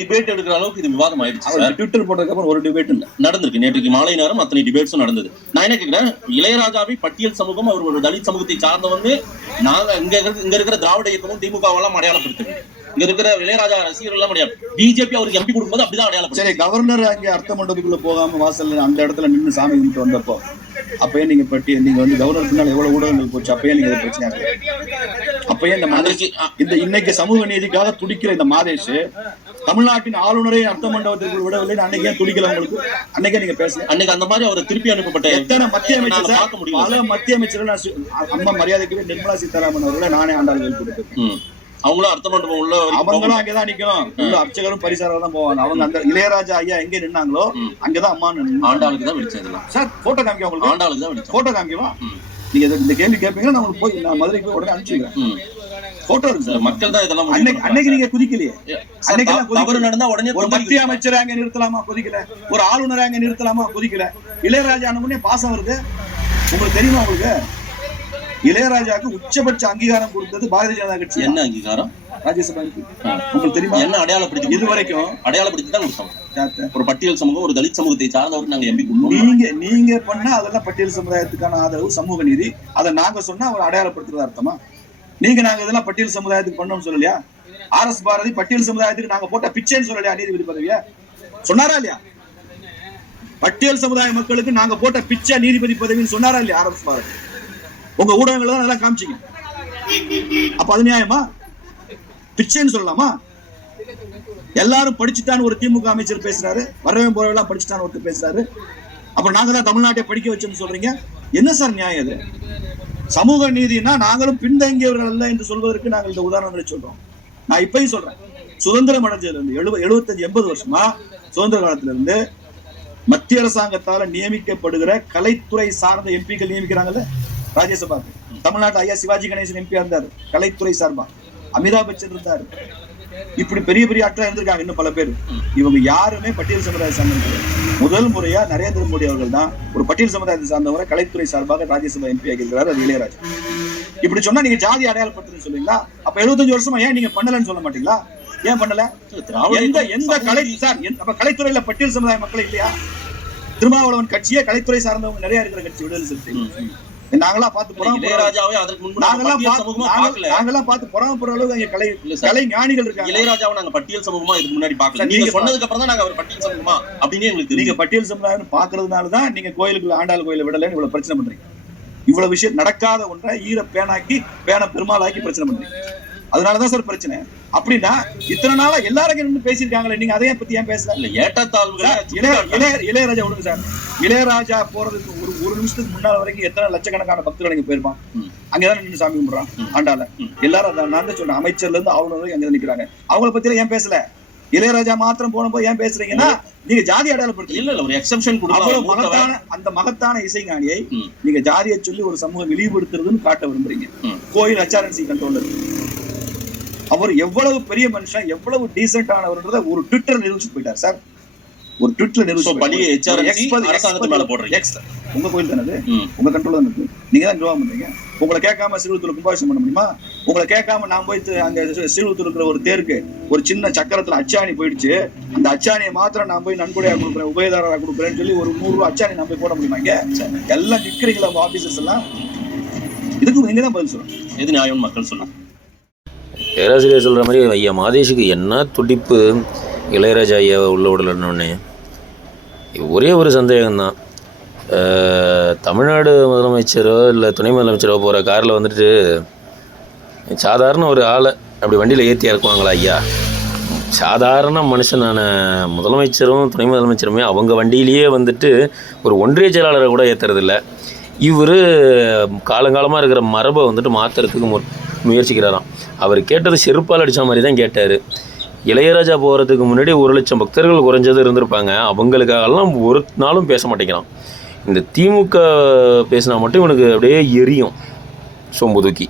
Debate எடுக்கிற அளவுக்கு இது விவாதம் ஆயிடுச்சு அவர் சார். ட்விட்டர் போட்டதுக்கு அப்புறம் ஒரு டிபேட் இல்ல. நடந்திருக்கு. நேற்றுக்கு மாலை நேரம் அத்தனை டிபேட்ஸும் நடந்தது. நான் என்ன கேட்கிறேன் இளையராஜாவை பட்டியல் சமூகம் அவர் ஒரு தலித் சமூகத்தை சார்ந்தவங்க நாங்க இங்க இங்க இருக்கிற திராவிட இயக்கமும் திமுகவெல்லாம் அடையாளப்படுத்துது. இங்க இருக்கிற இளையராஜா ரசிகர்கள் எல்லாம் அடையாளம் பிஜேபி அவருக்கு எம்பி கொடுக்கும்போது அப்படிதான் அடையாளப்படுத்து சரி கவர்னர் அங்கே அர்த்த மண்டபத்துக்குள்ள போகாம வாசல்ல அந்த இடத்துல நின்று சாமி கும்பிட்டு வந்தப்போ அப்பயே நீங்க பட்டி நீங்க வந்து கவர்னர் பின்னால் எவ்வளவு ஊடகங்கள் போச்சு அப்பயே நீங்க பிரச்சனை அப்பயே இந்த மாதேஷ் இந்த இன்னைக்கு சமூக நீதிக்காக துடிக்கிற இந்த மாதேஷ் தமிழ்நாட்டின் ஆளுநரை அர்த்த மண்டபத்திற்குள் விடவில்லை. அன்னைக்கு துடிக்கல உங்களுக்கு? அன்னைக்கே நீங்க பேசல அன்னைக்கு அந்த மாதிரி அவர் திருப்பி அனுப்பப்பட்ட எத்தனை மத்திய அமைச்சர் சார், பார்க்க முடியல. பல மத்திய அமைச்சர்கள் அம்மா மரியாதைக்குரிய நிர்மலா சீதாராமன் அவர்களை நானே ஆண்டாள்கள் கொடுத்தேன் ம். அவங்களும் அர்த்த மண்டபம் உள்ள அவங்களும். அங்கதான் நிக்கணும். உள்ள அர்ச்சகரும் பரிசாரம் தான் போவாங்க. அவங்க அந்த இளையராஜா ஐயா எங்க நின்னாங்களோ. அங்கதான் அம்மா ஆண்டாளுக்கு தான் வெடிச்சது இதெல்லாம். சார் போட்டோ காமிக்க உங்களுக்கு ஆண்டாளுக்கு தான் போட்டோ காமிக்கவா. நீங்க இந்த கேள்வி கேட்பீங்கன்னா நான் உங்களுக்கு போய் நான் மதுரைக்கு போய் உடனே அனுப்பிச்சுக்கிறேன். போட்டோ இருக்கு சார். மக்கள் தான் இதெல்லாம் அன்னைக்கு அன்னைக்கு நீங்க குதிக்கலையே. அன்னைக்கு தவறு. நடந்தா உடனே ஒரு மத்திய அமைச்சரை அங்க நிறுத்தலாமா? கொதிக்கல. ஒரு ஆளுநரை அங்க நிறுத்தலாமா? கொதிக்கல. இளையராஜா உடனே பாசம் வருது. உங்களுக்கு தெரியுமா உங்களுக்கு? இளையராஜாவுக்கு உச்சபட்ச அங்கீகாரம் கொடுத்தது பாரதிய ஜனதா கட்சி என்ன அங்கீகாரம்? ராஜ்யசபாவுக்கு உங்களுக்கு தெரியுமா? என்ன அடையாளப்படுத்தி இது வரைக்கும் அடையாளப்படுத்தி தான் கொடுத்தோம்? ஒரு பட்டியல் சமூகம் ஒரு தலித் சமூகத்தை சார்ந்தவருக்கு நாங்க எம்பி நீங்க நீங்க பண்ணா அதெல்லாம் பட்டியல் சமுதாயத்துக்கான ஆதரவு சமூக நீதி. அதை நாங்க சொன்னா அவர் அடையாளப்படுத்துறது அர்த்தமா? நீங்க நாங்க இதெல்லாம் பட்டியல் சமுதாயத்துக்கு பண்ணோம்னு சொல்லலையா? ஆர் எஸ் பாரதி பட்டியல் சமுதாயத்துக்கு நாங்க போட்ட பிச்சைன்னு சொல்லலையா நீதிபதி பதவியா? சொன்னாரா இல்லையா? பட்டியல் சமுதாய மக்களுக்கு நாங்க போட்ட பிச்சை நீதிபதி பதவின்னு சொன்னாரா இல்லையா ஆர் எஸ் பாரதி? உங்க ஊடகங்கள் தான் அதெல்லாம் காமிச்சிங்க. அப்ப அது நியாயமா? பிச்சைன்னு சொல்லலாமா? எல்லாரும் படிச்சுட்டான்னு ஒரு திமுக அமைச்சர் பேசுறாரு. வரவே போறவெல்லாம் படிச்சுட்டான்னு ஒருத்தர் பேசுறாரு. அப்புறம் நாங்க தான் தமிழ்நாட்டை படிக்க வச்சோம்னு சொல்றீங்க. என்ன சார் நியாயம் இது? சமூக நீதினா நாங்களும் பின்தங்கியவர்கள் அல்ல என்று சொல்வதற்கு நாங்கள் இந்த உதாரணங்களை சொல்றோம். நான் இப்பயும் சொல்றேன். சுதந்திரம் அடைஞ்சதுல இருந்து எழுப எழுபத்தஞ்சு எண்பது வருஷமா சுதந்திர காலத்துல இருந்து மத்திய அரசாங்கத்தால நியமிக்கப்படுகிற கலைத்துறை சார்ந்த எம்பிக்கள் நியமிக்கிறாங்கல்ல? ராஜ்யசபாக்கு தமிழ்நாட்டு ஐயா சிவாஜி கணேசன் எம்பியா இருந்தார். கலைத்துறை சார்பாக அமிதாப் பச்சன் இருந்தாரு. இப்படி பெரிய பெரிய ஆட்களா இருந்திருக்காங்க இன்னும் பல பேர். இவங்க யாருமே பட்டியல் சமுதாய சார்ந்தவர்கள் முதல் முறையா நரேந்திர மோடி அவர்கள் தான் ஒரு பட்டியல் சமுதாயத்தை சார்ந்தவரை கலைத்துறை சார்பாக ராஜ்யசபா எம்பி ஆகியிருக்கிறார் அது இளையராஜா. இப்படி சொன்னா நீங்க ஜாதி அடையாளப்படுத்துன்னு சொல்லுவீங்களா அப்ப 75 வருஷமா ஏன் நீங்க பண்ணலன்னு சொல்ல மாட்டீங்களா? ஏன் பண்ணல? எந்த எந்த கலை சார் அப்ப கலைத்துறையில பட்டியல் சமுதாய மக்கள் இல்லையா? திருமாவளவன் கட்சியே கலைத்துறை சார்ந்தவங்க நிறைய இருக்கிற கட்சி விடுதலை சிறுத்தை பார்த்து இளையராஜாவே அதற்கு முன்பு நாங்கெல்லாம் பார்க்கல. நாங்கெல்லாம் பார்த்து பொறாமப்படுற அளவுக்கு அங்க கலை ஞானிகள் இருக்காங்க. இளையராஜாவை நாங்க பட்டியல் சமூகமா இதுக்கு முன்னாடி பார்க்கல. நீங்க சொன்னதுக்கு அப்புறம் தான் நாங்க அவர் பட்டியல் சமூகமா அப்படின்னு எங்களுக்கு நீங்க பட்டியல் சமுதாயம் பாக்குறதுனால தான் நீங்க கோயிலுக்குள்ள ஆண்டாள் கோயில விடலன்னு இவ்வளவு பிரச்சனை பண்றீங்க. இவ்வளவு விஷயம் நடக்காத ஒன்றை ஈர பேனாக்கி பேனை பெருமாளாக்கி பிரச்சனை பண்றீங்க. அதனாலதான் சார் பிரச்சனை. அப்படின்னா இத்தனை நாளா எல்லாரும் நின்னு பேசியிருக்காங்களே நீங்க அதையே பத்தி ஏன் பேசல? இல்ல ஏற்றத்தாழ்வுகளை இளையராஜா விடுங்க சார். இளையராஜா போறதுக்கு ஒரு ஒரு நிமிஷத்துக்கு முன்னால வரைக்கும் எத்தனை லட்சக்கணக்கான பக்தர்கள் அங்க போயிருப்பான். அங்கதான் நின்று சாமி கும்பிடுறான் ஆண்டால. எல்லாரும் நான் தான் சொல்றேன் அமைச்சர்ல இருந்து ஆளுநர் அங்க நிக்கிறாங்க. அவங்கள பத்தி ஏன் பேசல? இளையராஜா மாத்திரம் போனப்போ ஏன் பேசுறீங்கன்னா நீங்க ஜாதி அடையாளப்படுத்தீங்க இல்ல இல்ல ஒரு கொடுக்கலாம் மகத்தான அந்த மகத்தான இசைஞானியை. நீங்க ஜாதியை சொல்லி ஒரு சமூகம் இழிவுபடுத்துறதுன்னு காட்ட விரும்புறீங்க. கோயில் ஹெச்ஆர்என்சி கண்ட்ரோல் அவர் எவ்வளவு பெரிய மனுஷன் எவ்வளவு டீசென்ட் ஆனவர்ன்றத ஒரு ட்விட்டர் நிரூபிச்சு போயிட்டார் சார் ஒரு ட்விட்டர் நிரூபிச்சு. உங்க கோயில் தானே அது? ம். உங்க கண்ட்ரோல் தான் இருக்கு. நீங்க தான் நிர்வாகம் பண்றீங்க. உங்களை கேட்காம சிறுவத்தூர் கும்பாபிஷேகம் பண்ண முடியுமா? உங்களை கேட்காம நான் போய் அங்க சிறுவத்தூர் இருக்கிற ஒரு தேருக்கு ஒரு சின்ன சக்கரத்துல அச்சாணி போயிடுச்சு. அந்த அச்சாணியை மாத்திரம் நான் போய் நன்கொடையா கொடுக்குறேன் உபயதாரா கொடுக்குறேன்னு சொல்லி ஒரு நூறு ரூபாய் அச்சாணி நான் போய் போட முடியுமா இங்க? எல்லாம் நிக்கிறீங்களா ஆபீசர்ஸ் எல்லாம்? இதுக்கு நீங்க தான் பதில் சொல்லணும். எது நியாயம்னு மக்கள் சொல்லுங்க பேராசிரியர் சொல்கிற மாதிரி ஐயா மாதேஷுக்கு என்ன துடிப்பு? இளையராஜா ஐயாவை உள்ள விடலன்னொடனே ஒரே ஒரு சந்தேகம்தான். தமிழ்நாடு முதலமைச்சரோ இல்லை துணை முதலமைச்சரோ போகிற காரில் வந்துட்டு சாதாரண ஒரு ஆளை அப்படி வண்டியில் ஏற்றி இறக்குவாங்களா ஐயா? சாதாரண மனுஷனான முதலமைச்சரும் துணை முதலமைச்சருமே அவங்க வண்டியிலேயே வந்துட்டு ஒரு ஒன்றிய செயலாளரை கூட ஏற்றுறதில்ல இவர் காலங்காலமாக இருக்கிற மரபை வந்துட்டு மாற்றுறதுக்கு முயற்சிக்கிறாராம். அவர் கேட்டது செருப்பால் அடித்த மாதிரி தான் கேட்டார். இளையராஜா போகிறதுக்கு முன்னாடி ஒரு லட்சம் பக்தர்கள் குறைஞ்சது இருந்திருப்பாங்க. அவங்களுக்காகலாம் ஒரு நாளும் பேச மாட்டேங்கிறான். இந்த திமுக பேசினா மட்டும் இவனுக்கு அப்படியே எரியும். சொம்பு தூக்கி